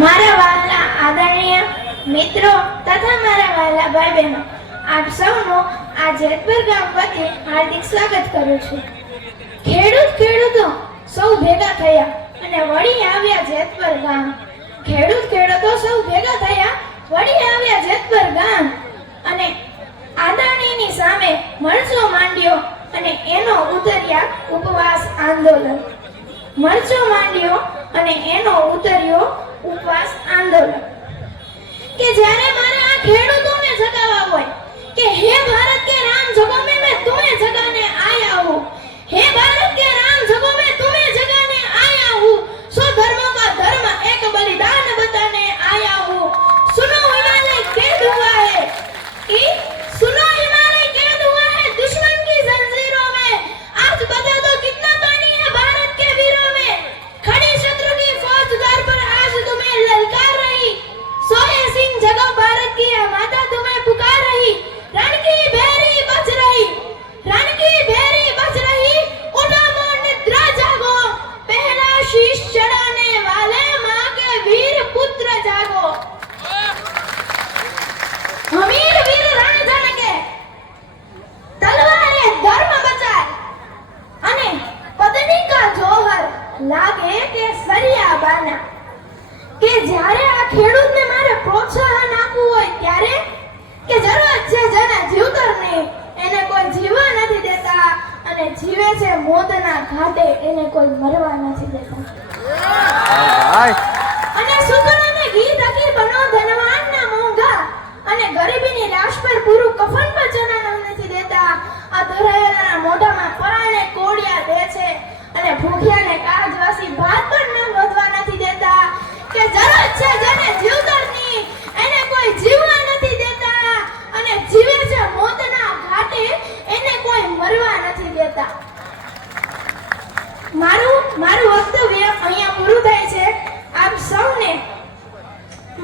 મારા વહાલા આદરણીય મિત્રો તથા મારા વહાલા ભાઈ બહેનો, આપ સૌનો આ જેતપુર ગામ વતી હાર્દિક સ્વાગત કરું છું. ખેડૂતો સૌ ભેગા થયા અને વળી આવ્યા જેતપુર ગામ. ખેડૂતો સૌ ભેગા થયા વળી આવ્યા જેતપુર ગામ અને આદાણીની સામે મરચો માંડ્યો અને એનો ઉતર્યા ઉપવાસ આંદોલન. મરચો માંડ્યો અને એનો ઉતર્યો ઉપવાસ આંદોલન. કે જ્યારે મારે આ ખેડૂતોને જગાવવા હોય કે હે ભારત કે રામ જગો में तुम्हें जगाने आया हूँ, हे भारत के राम जगो में तुम्हें जगाने आया हूँ, सो धर्मों का धर्म एक बलिदान बताने आया हूँ. सुनो हिमालय कैद हुआ है कि सुनो हिमालय कैद हुआ है दुश्मन की जंजीरों में. आज बता दो कितना पानी है भारत के वीरों में. खड़ी शत्रु की फौज द्वार पर आज तुम्हें ललकार रही. सोए सिंह जगो भारत की माता तुम्हें पुकार रही. रण की भेरी बच रही, रण की भेरी बच रही. उठो मोर निद्रा जागो, पहला शीश चढ़ाने वाले माँ के वीर पुत्र जागो. अमीर वीर रण जन के तलवारे धर्म बचाए अने पत्नी का जोहर लागे के सरिया बाना. કે જ્યારે આ ખેડૂતને મારે પ્રોત્સાહન આપવું હોય ત્યારે કે જરૂરત છે જેને જીવતરને એને કોઈ જીવવા નથી દેતા અને જીવે છે મોતના ઘાટે એને કોઈ મરવા નથી દેતા. અને સુકરાને ગીત અકી બનો ધનવાનના મોંઘા અને ગરીબીની લાશ પર પૂરું કફન પર ચણાના નથી દેતા. આ ધરાયેલાના મોઢામાં પરાણે કોડિયા દે છે અને ભૂખ્યાને કાજવાસી ભાત પર ન વધવા નથી દેતા. કે જરૂરત છે જેને જીવતરની એને કોઈ જીવવા નથી દેતા અને જીવે છે મોતના ઘાટે એને કોઈ મરવા નથી દેતા. મારું વક્તવ્ય અહીંયા પૂરું થાય છે. આપ સૌને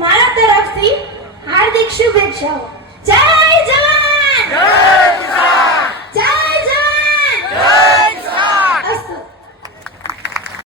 મારા તરફથી હાર્દિક શુભેચ્છાઓ. જય